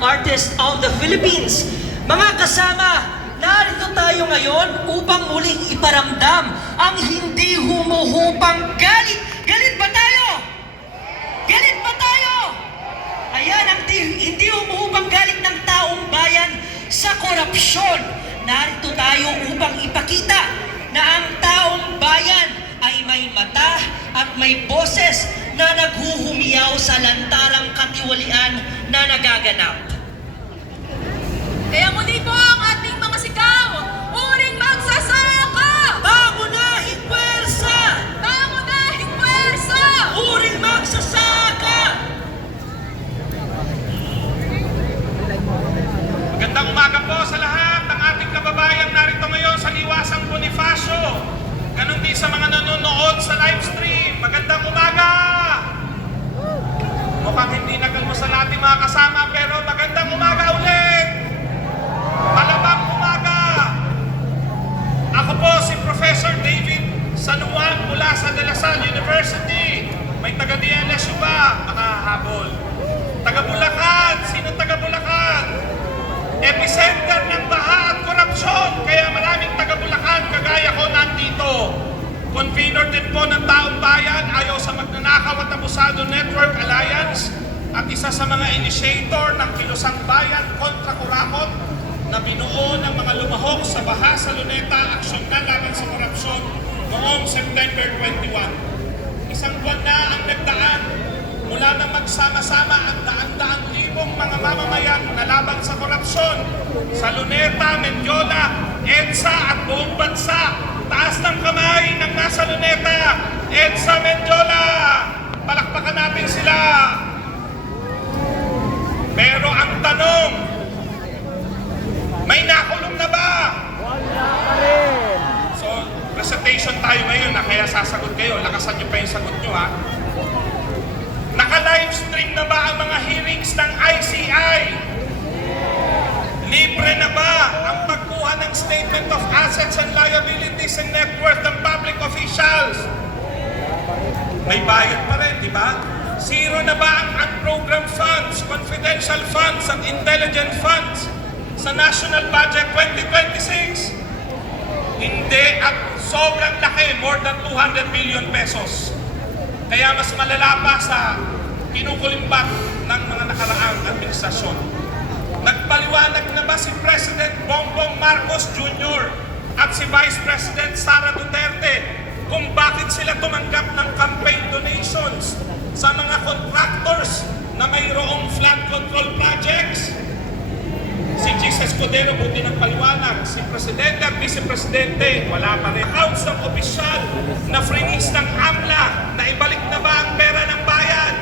Artists of the Philippines. Mga kasama, narito tayo ngayon upang muling iparamdam ang hindi humuhupang galit. Galit ba tayo? Galit ba tayo? Ayan ang hindi humuhupang galit ng taong bayan sa korupsyon. Narito tayo upang ipakita na ang taong bayan ay may mata at may boses na naghuhumiyaw sa lantarang katiwalian na nagaganap. Kaya muli po ang ating mga sigaw, uring magsasaka! Pangunahing pwersa! Pangunahing pwersa! Uring magsasaka! Magandang umaga po sa lahat ng ating kababayang narito ngayon sa Liwasang Bonifacio. Ganon din sa mga nanonood sa live stream. Magandang umaga! Mukhang hindi nagalmusal natin mga kasama, pero magandang umaga ulit! Malamang umaga! Ako po si Professor David San Juan mula sa De La Salle University. May taga-DLSU ba? Makahabol. Taga-Bulacan. Sino taga-Bulacan? Epicenter ng baha at korupsyon. Kaya maraming taga-Bulacan kagaya ko nandito. Convener din po ng taong bayan ayaw sa Magnanakaw at Abusado Network Alliance at isa sa mga initiator ng Kilusang Bayan kontra Kurakot na binuo ng mga lumahok sa baha sa Luneta aksyon na laban sa korupsyon noong September 21. Isang buwan na ang nagdaan mula nang magsama-sama ang daan-daang libong mga mamamayan na laban sa korupsyon sa Luneta, Mendiola, EDSA at buong bansa. Taas ng kamay ng nasa Luneta, EDSA, Mendiola. Palakpakan natin sila. Pero ang tanong, may nakulong na ba? Wala pa rin. So, presentation tayo ngayon na kaya sasagot kayo. Lakasan nyo pa yung sagot nyo ha. Naka-livestream na ba ang mga hearings ng ICI? Libre na ba ang pagkuha ng Statement of Assets and Liabilities and Net Worth ng public officials? May bayad pa rin, di ba? Zero na ba ang unprogrammed funds, confidential funds at intelligent funds sa National Budget 2026? Hindi, at sobrang laki, more than 200 billion pesos. Kaya mas malala pa sa kinukulimbat ng mga nakaraang administrasyon. Nagpaliwanag na ba si President Bongbong Marcos Jr. at si Vice President Sara Duterte kung bakit sila tumanggap ng campaign donations sa mga contractors na mayroong flood control projects? Si Jesus Escudero buti ng paliwanag. Si Presidente at Vice Presidente, wala pa rin. Accounts ng opisyal na freeze ng AMLA, na ibalik na ba ang pera ng bayan?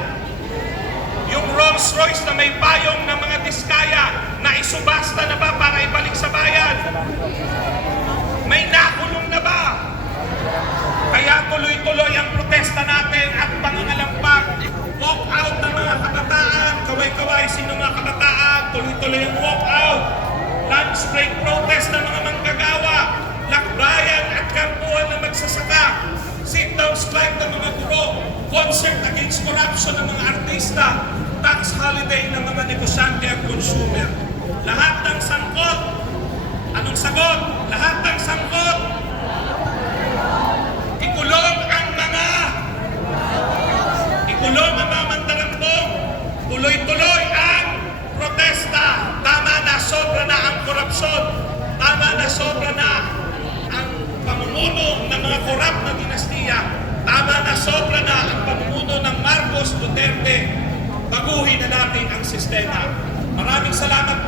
Yung Rolls Royce na may payong ng mga diskaya, na isubasta na ba para ibalik sa bayan? May nakulong na ba? Kaya tuloy-tuloy ang protesta natin at pangangalampag. Walk out ng mga kabataan. Kaway-kaway, sino mga kabataan? Tuloy-tuloy ang walk out. Lunch break protest ng mga manggagawa. Lakbayan at karpuhan ng magsasaka. Sit-down strike ng mga guro. Concert against corruption ng mga artista. Tax holiday ng mga negosyante at consumer. Lahat ng sangkot. Anong sagot? Lahat ng sangkot. Ikulong ang mga mandarambong. Tuloy-tuloy ang protesta. Tama na, sobra na ang korupsyon. Tama na, sobra na ang pamumuno ng mga korap na dinastiya. Tama na, sobra na ang pamumuno ng Marcos Duterte. Baguhin na natin ang sistema. Maraming salamat po.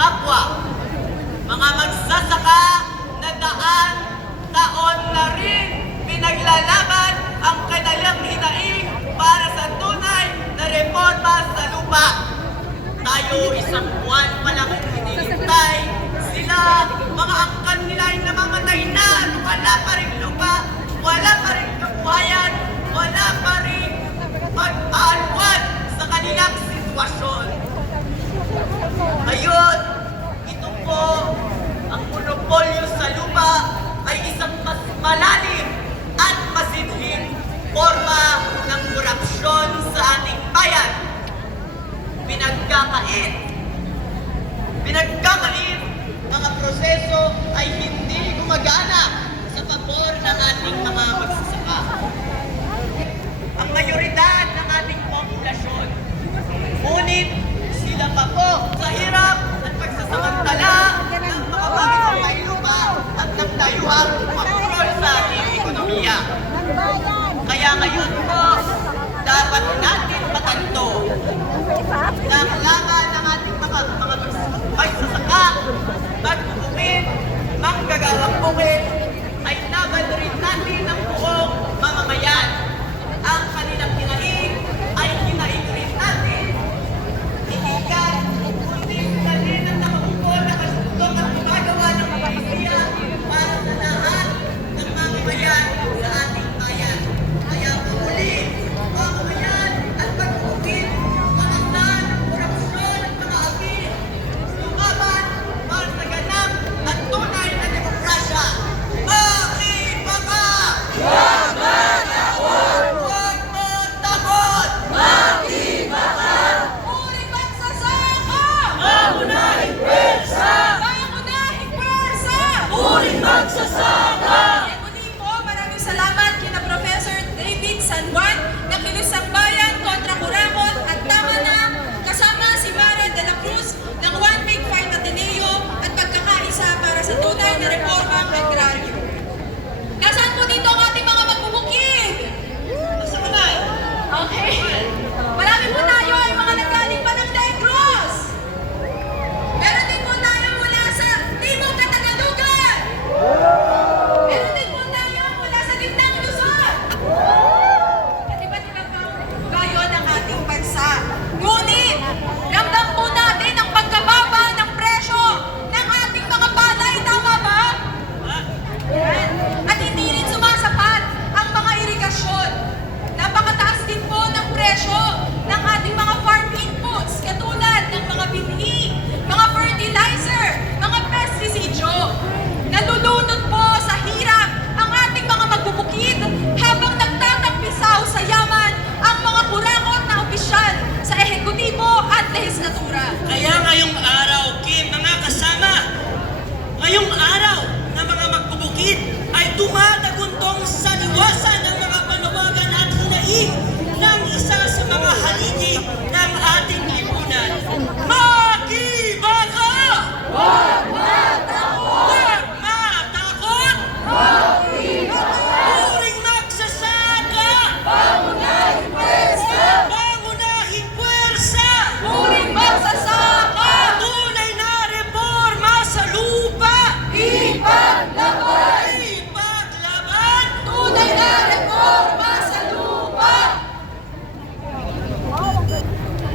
kapwa. Mga magsasaka na taon na rin pinaglalaban ang kanilang hinaing para sa tunay na reforma sa lupa. Tayo isang buwan pa lang hinihintay. Sila, mga angkan nila ay namamatay na. Wala pa rin lupa, wala pa rin kabuhayan, wala pa rin pag-aalwan sa kanilang sitwasyon. Ngayon, ito po, ang monopolyo sa lupa ay isang mas malalim at masinhing forma ng korupsyon sa ating bayan. Pinagkakait, mga proseso ay hindi gumagana sa pabor ng ating mga magsasaka. Ang mayoridad ng ating populasyon, ngunit sila pa po sa hirap at pagsasamantala ng mga bagong may lupa at ng dayuhang kontrol sa ating ekonomiya. Kaya ngayon po, dapat natin matanto na kailangan ng ating mga magsasaka, magbubukid, manggagawang bukid,